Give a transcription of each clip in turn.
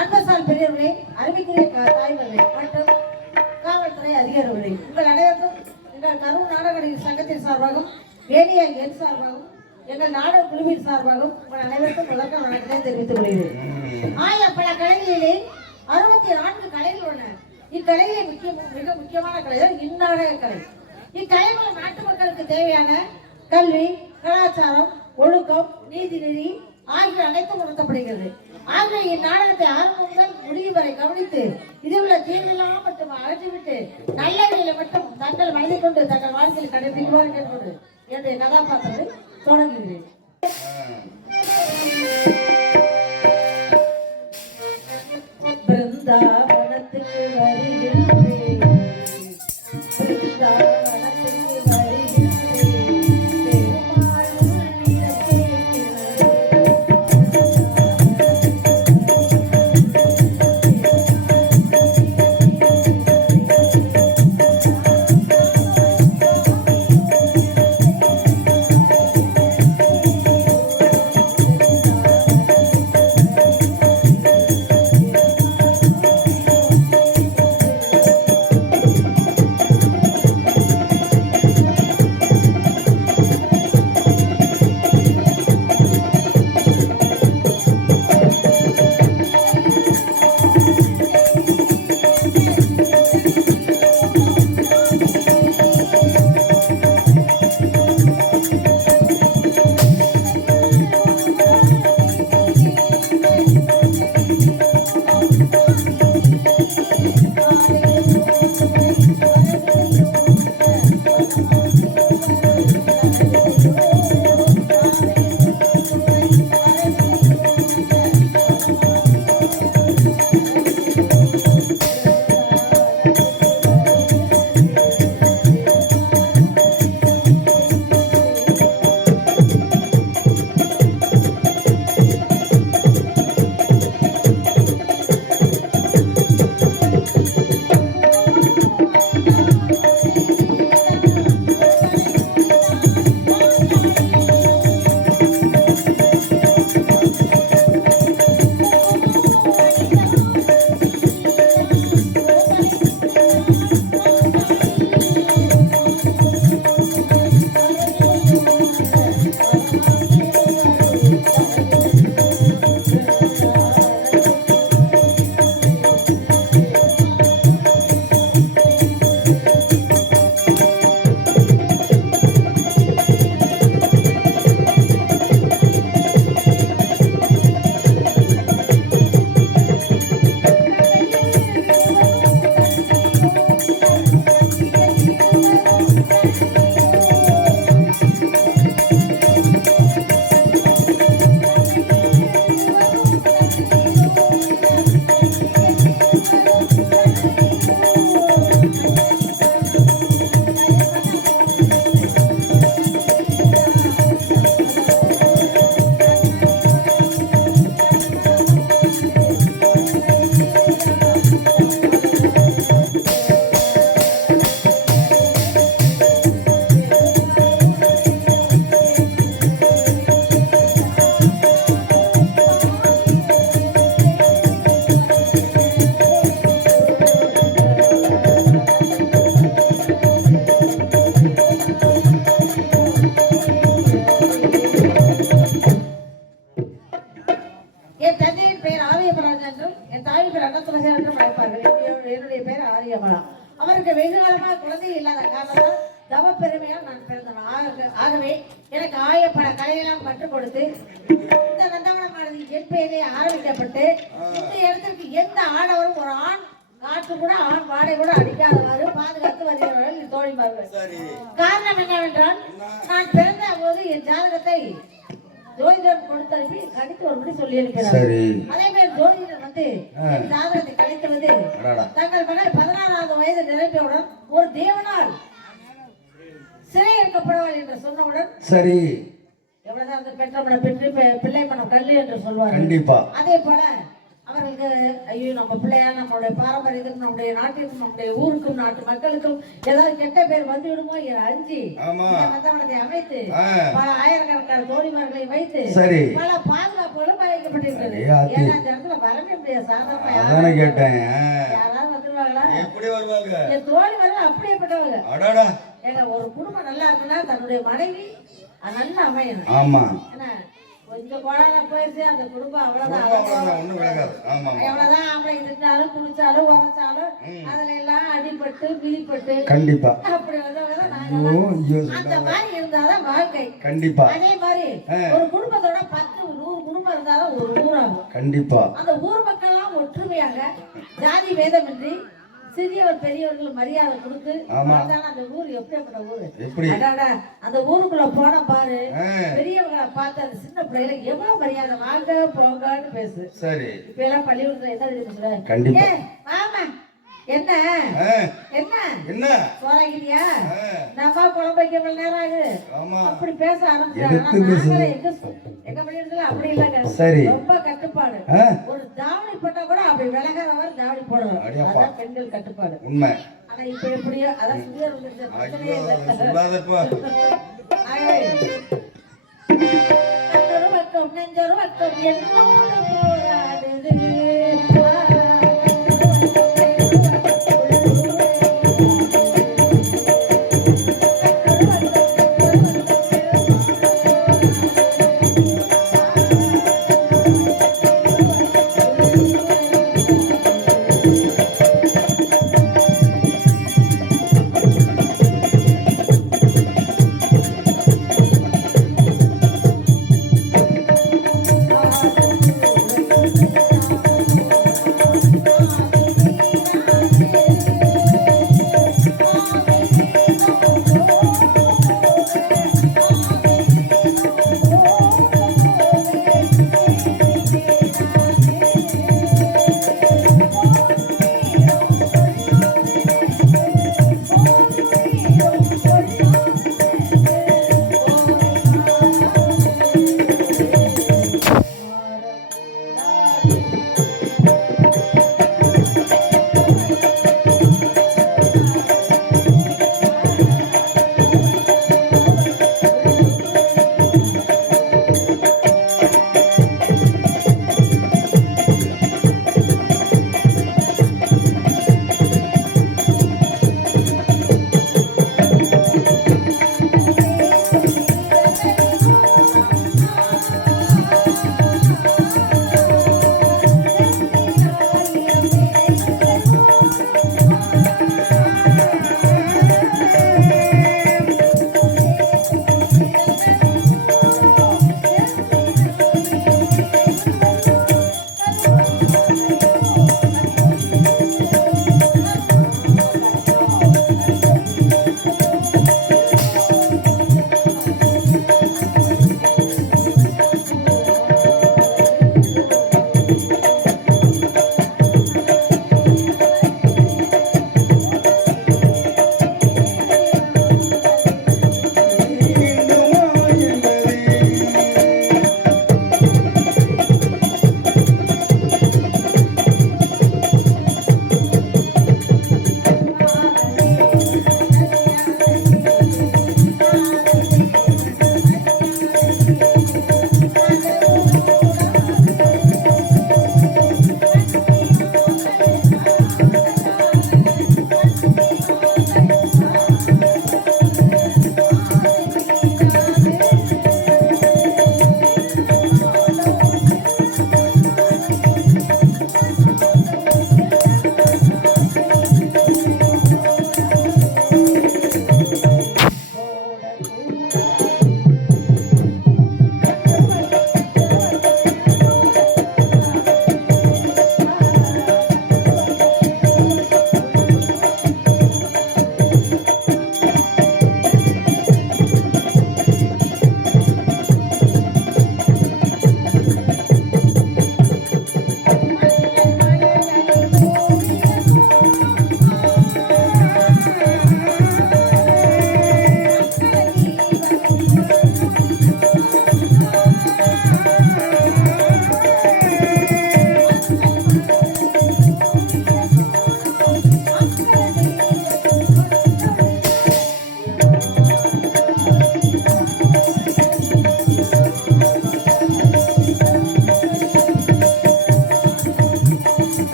அன்பசால் பெரியவர்களே, அறிவிக்கிற தாய்வர்களே மற்றும் காவல்துறை அதிகாரிகளே, உங்கள் அனைவருக்கும் எங்கள் கரூர் நாடக சங்கத்தின் சார்பாகவும் வேதியா என் சார்பாகவும் எங்கள் நாடக குழுவின் சார்பாகவும் உங்கள் அனைவருக்கும் முதற்க வணக்கத்தை தெரிவித்துக் கொள்கிறேன். பல கலைகளிலே 64 கலைகள் உள்ளன. இக்கலையிலே மிக முக்கியமான கலைகள் இந்நாடக கலை. இக்கலைகள் நாட்டு மக்களுக்கு தேவையான கல்வி, கலாச்சாரம், ஒழுக்கம், நீதிநெறி ஆகிய அனைத்தும் உணர்த்தப்படுகிறது. ஆகவே இந்நாடகத்தை ஆரம்பம் முதல் முடிவு வரை கவனித்து இதில் உள்ள தீர்வுகளாக மட்டும் அகற்றிவிட்டு நல்லவைகளை மட்டும் தங்கள் மனதை கொண்டு தங்கள் வாழ்க்கையில் கடைபிடிக்குமாறு கேட்பது என்னுடைய கதாபாத்திரத்தை தொடங்குகிறேன். பிருந்தாவனத்துக்கு வருகின்றேன், பிருந்தாவனத்துக்கு வருகின்றேன், அவருக்கு வெகு காலமாக குழந்தை இல்லாத காரணத்தால் தவ பெருமையால் நான் பிறந்தேன். ஆகவே எனக்கு பல கலையெல்லாம் கற்றுக் கொடுத்து இந்த நந்தவனமானது என் பெயரே ஆரம்பிக்கப்பட்டு இந்த இடத்திற்கு எந்த ஆடவரும் ஒரு ஆண் காற்று கூட ஆண் வாடை கூட அடிக்காதவாறு பாதுகாத்து வருகிறவர்கள் தோழிமார்கள். காரணம் என்னவென்றால் நான் பிறந்த போது என் ஜாதகத்தை ஜோதிடர் கொடுத்தனுப்பி கணித்து ஒருபடி சொல்லி இருக்கிறார். அதே மாதிரி ஜோதிடர் ஜாதகத்தை கணித்துவது தங்கள் மகள் 16வது வயது நிரம்பியவுடன் ஒரு தேவனால் சிறை எடுக்கப்படுவாள் என்று சொன்னவுடன் சரி எவ்வளவுதான் பெற்றவனை பெற்று பிள்ளை மனம் கல்லு என்று சொல்வார். கண்டிப்பா அதே போல அவர்கள் வாழ்க்கை ஐயோ நம்ம பிள்ளையா நம்மளுடைய பாரம்பரியத்துக்கும் நம்முடைய நாட்டிற்கும் நம்முடைய ஊருக்கும் நாட்டு மக்களுக்கும் ஏதாவது கெட்ட பேர் வந்து விடுமோ அஞ்சு மத்தவனத்தை அமைத்து பல ஆயிரக்கணக்கான தோழிமார்களை வைத்து பல பாதுகாப்புகளும் வைக்கப்பட்டிருக்கிறது. ஏன்னா அந்த இடத்துல வரவே முடியாது சாதாரண கேட்டேன். யாராவது வந்துருவாங்களா? எப்படி வருவாங்க? என் தோழி வரல அப்படியேப்பட்டவங்க. ஏன்னா ஒரு குடும்பம் நல்லா இருக்குன்னா தன்னுடைய மனைவி நல்லா அமையணும். ஆமா கொஞ்சம் கோடான போயிடுச்சு அந்த குடும்பம் அவ்வளவுதான். எவ்வளவுதான் ஆம்பளை இருந்தாலும் குடிச்சாலும் உரைச்சாலும் அதுல எல்லாம் அடிபட்டு மிதிப்பட்டு கண்டிப்பா அப்படி வந்தவங்க அந்த மாதிரி இருந்தாதான் வாழ்க்கை. கண்டிப்பா அதே மாதிரி ஒரு குடும்பத்தோட 10-100 குடும்பம் இருந்தாலும் ஒரு ஊராகும். கண்டிப்பா அந்த ஊர் மக்கள் எல்லாம் ஒற்றுமையாக ஜாதி வேதமின்றி சிறியவர் பெரியவர்கள் மரியாதை கொடுத்து அந்த ஊர் எப்படிப்பட்ட ஊரு. அந்த ஊருக்குள்ள போன பாரு பெரியவர்களை பார்த்து அந்த சின்ன பிள்ளைகளை எவ்வளவு மரியாதை வாங்க போங்கன்னு பேசு. சரி இப்ப எல்லாம் பள்ளிக்கூடத்துல என்ன தெரியுமா ஆமா என்ன என்ன என்ன போறாங்கயா நம்ம குழம்பு வைக்க எவ்வளவு நேரம் ஆகுது அப்படி பேச ஆரம்பிச்சாங்க. எங்க பள்ளிக்கூடத்துல அப்படி இல்ல ரொம்ப கட்டுப்பாடு. ஒரு தாவணி போட்டா கூட அப்படி விலகாத மாதிரி தாவணி போடணும். அதான் பெண்கள் கட்டுப்பாடு உண்மை. ஆனா இப்ப எப்படியோ அதான் சுடிதார் வந்துருச்சு பிரச்சனையே இல்லை. பக்கம் நெஞ்சொரு பக்கம் என்னோட போராடுது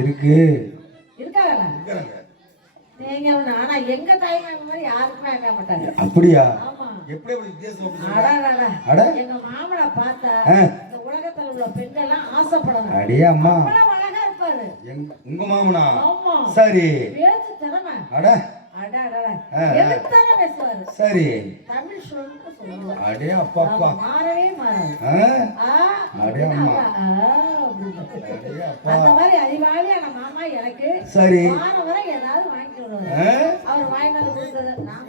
இருக்கு இருக்காங்களா? நீங்க ஆனா எங்க தாய்மாமன் மாதிரி யாருக்குமே கேட்க மாட்டாங்க. அப்படியா? ஆமா. எப்படி வித்தியாசம்? எங்க மாமனை பார்த்தா இந்த உலகத்துல உள்ள பெண்கள் எல்லாம் ஆசைப்படணும். அடியே அம்மா, அழகா இருப்பாரு உங்க மாமனா? ஆமா. சரி. பேச்சு திறமை. அட அட அட எதுத்தானே பேசுவாரு. சரி. தமிழ் சொல்லுன்னு சொல்லுவாரு. அடே அப்பா அப்பா, மாறவே மாறாது. அடே அம்மா, அந்த மாதிரி அறிவாளியான மாமா எனக்கு. சரி. வார வரை ஏதாவது வாங்கிட்டு வருவாரு. அவர் வாங்கிட்டு வந்து கொடுத்தது நான்.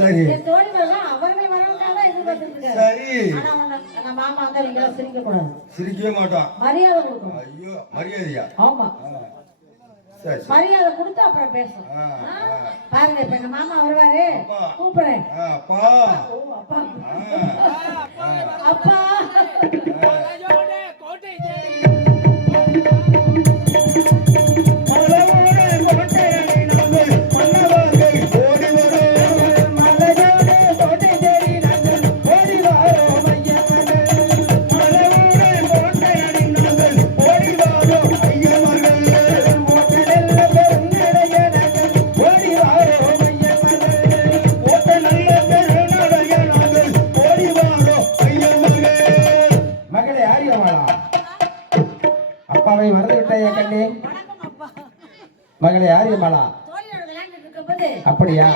சரி. என் தோழிகள்லாம் அவர்கள் வரவுக்காக எதிர்பார்த்துட்டு. சரி. ஆனா நம்ம மாமா வந்து நீங்க சிரிக்க கூடாது. சிரிக்கவே மாட்டோம். மரியாதை கொடுக்கணும். ஐயோ, மரியாதையா? ஆமா. சரி. மரியாதை கொடுத்து அப்புறம் பேசணும். பாருங்க, இப்ப எங்க மாமா வருவாரு, கூப்பிடுறேன். அப்பா. ஓ அப்பா. அப்பா. அப்பாவை மறந்து விட்டாயா கண்ணே? மகளே ஆரியமாலா? அப்படியா?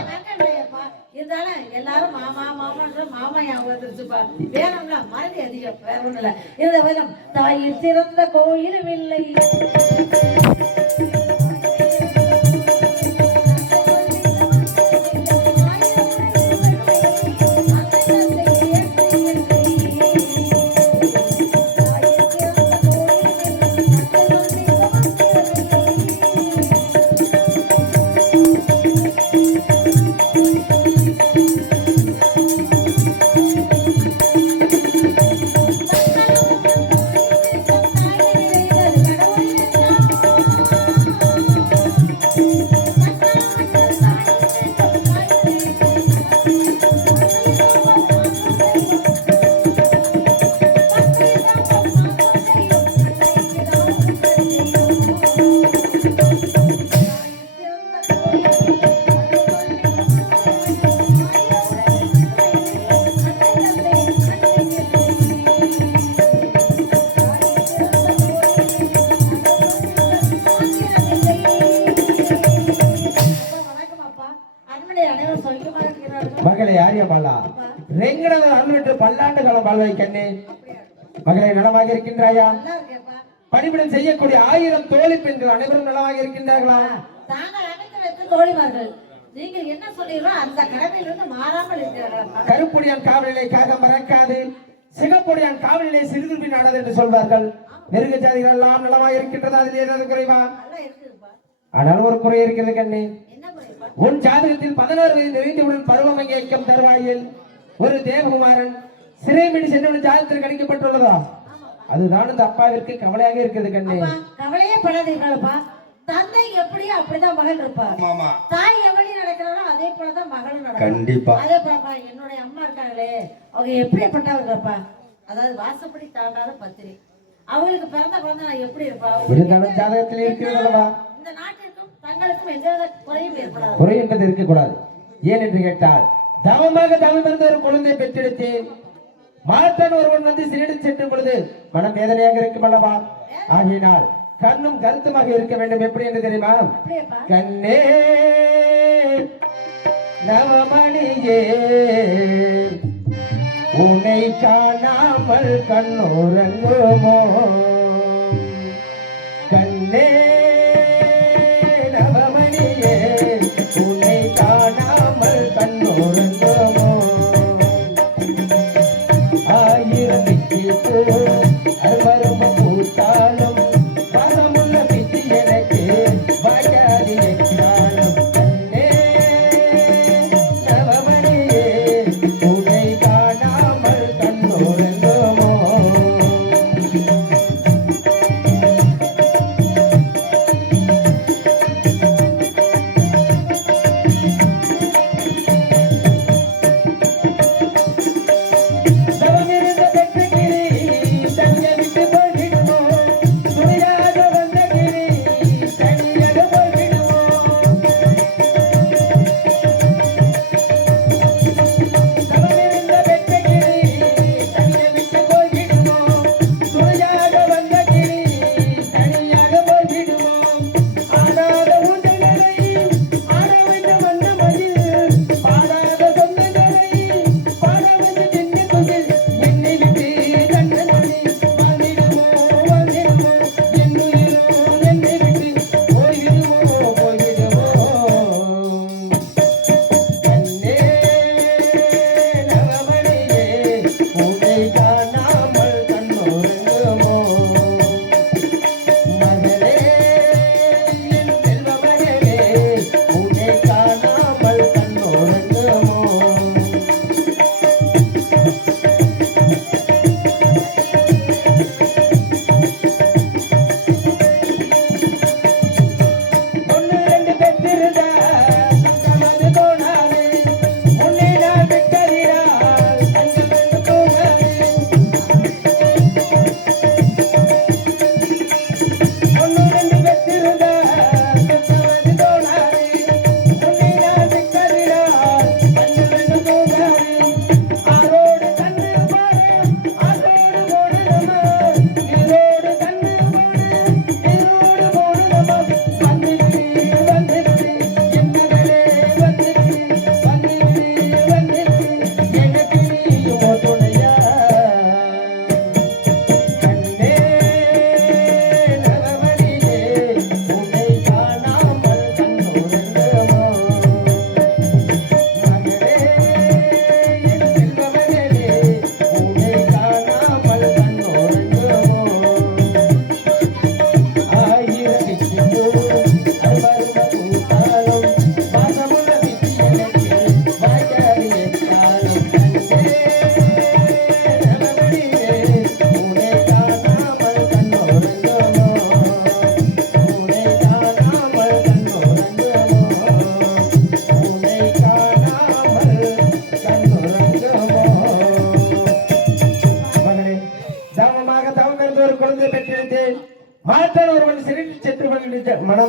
இருந்தாலும் எல்லாரும் மாமா மாமான்ற மாமா ஞாபகம் வந்துருச்சுப்பா. வேணும்னா மறதி அதிகம், வேற ஒண்ணு இல்ல. இந்த விதம் தாயில் சிறந்த கோயிலும் இல்லை. மகளே ஆரியமாலா, ரெங்கடது அருள்விட்டு பல்லாண்டு காலம் வாழ்வை கண்ணே. மகளே நலமாக இருக்கின்றாயா? பணிபுடன் செய்யக்கூடிய 1000 தோழி பெண்கள் அனைவரும் நலமாக இருக்கின்றார்களா? தாங்கள் அமைத்து வைத்த தோழிமார்கள் நீங்கள் என்ன சொல்றீங்களோ அந்த கடமையிலிருந்து மாறாமல் இருக்கிறார்கள். கருப்புடியான் காவலிலே காகம் மறக்காது, சிகப்புடியான் காவலிலே சிறிது நாடாது என்று சொல்வார்கள். நெருங்க ஜாதிகள் எல்லாம் நலமாக இருக்கின்றது. அதில் ஏதாவது குறைவா? ஆனால் ஒரு குறை இருக்கிறது கண்ணே. உன் ஜாதகத்தில் 16 வயது நிறைந்தவுடன் பருவம் இயக்கம் தருவாயில் ஒரு தேவகுமாரன் சிறைமிடி சென்றவுடன் ஜாதகத்தில் கணிக்கப்பட்டுள்ளதா? அதுதான் இந்த அப்பாவிற்கு கவலையாக இருக்கிறது கண்ணே. கவலையே படாதீர்களப்பா. தந்தை எப்படியோ அப்படிதான் மகன் இருப்பா. தாய் எப்படி நடக்கிறாரோ அதே போலதான் மகளும் நடக்கும். கண்டிப்பா. அதே போலப்பா என்னுடைய அம்மா இருக்காங்களே, அவங்க எப்படிப்பட்டவங்கப்பா? அதாவது வாசப்படி தாண்டாத பத்திரி. அவங்களுக்கு பிறந்த குழந்தை நான் எப்படி இருப்பா? ஜாதகத்தில் இருக்கிறதா? இந்த நாட்டிற்கும் தங்களுக்கும் எந்த குறையும் ஏற்படாது. குறை என்பது இருக்கக்கூடாது. ஏன் என்று கேட்டால், தவமாக தவம் இருந்த ஒரு குழந்தை பெற்றெடுத்தேன். மாற்றான் ஒருவன் வந்து சிறிது சென்ற பொழுது மனம் வேதனையாக இருக்கும் அல்லவா? ஆகினால் கண்ணும் கருத்துமாக இருக்க வேண்டும். எப்படி என்று தெரியுமா? கண்ணே நவமணியே உன்னை காணாமல் கண்ணோரங்குமோ? கண்ணே நவமணியே உன்னை காணாமல் கண்ணோரங்குமோ? ஆயிரம் பிச்சி பூ அருவரும் பூத்தாலும் பாசமுள்ள பிச்சி எனக்கு வாயாதி வைத்தாலும். கண்ணே நவமணியே உன்னை காணாமல் கண்ணோரங்குமோ?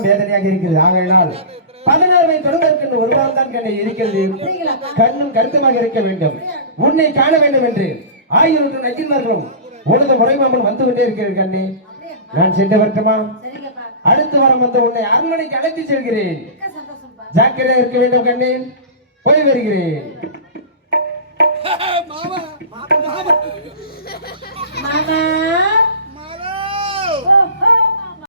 மனம் வேதனையாக இருக்கிறது. ஆகையினால் 16 தொடர்வதற்கு ஒரு வாரம் தான் கண்ணை இருக்கிறது. சரிங்களாப்பா? கண்ணும் கருத்துமாக இருக்க வேண்டும். உன்னை காண வேண்டும் என்று 1000 நச்சின்மார்களும் உனது முறைமாமன் வந்து கொண்டே இருக்கிறது கண்ணே. அப்படியாப்பா? நான் சென்று வரட்டுமா? சரிங்கப்பா. அடுத்த வாரம் வந்து உன்னை அரண்மனைக்கு அழைத்து செல்கிறேன். மிக்க சந்தோஷம்ப்பா. ஜாக்கிரதையா இருக்க வேண்டும் கண்ணே. போய் வருகிறேன். மாமா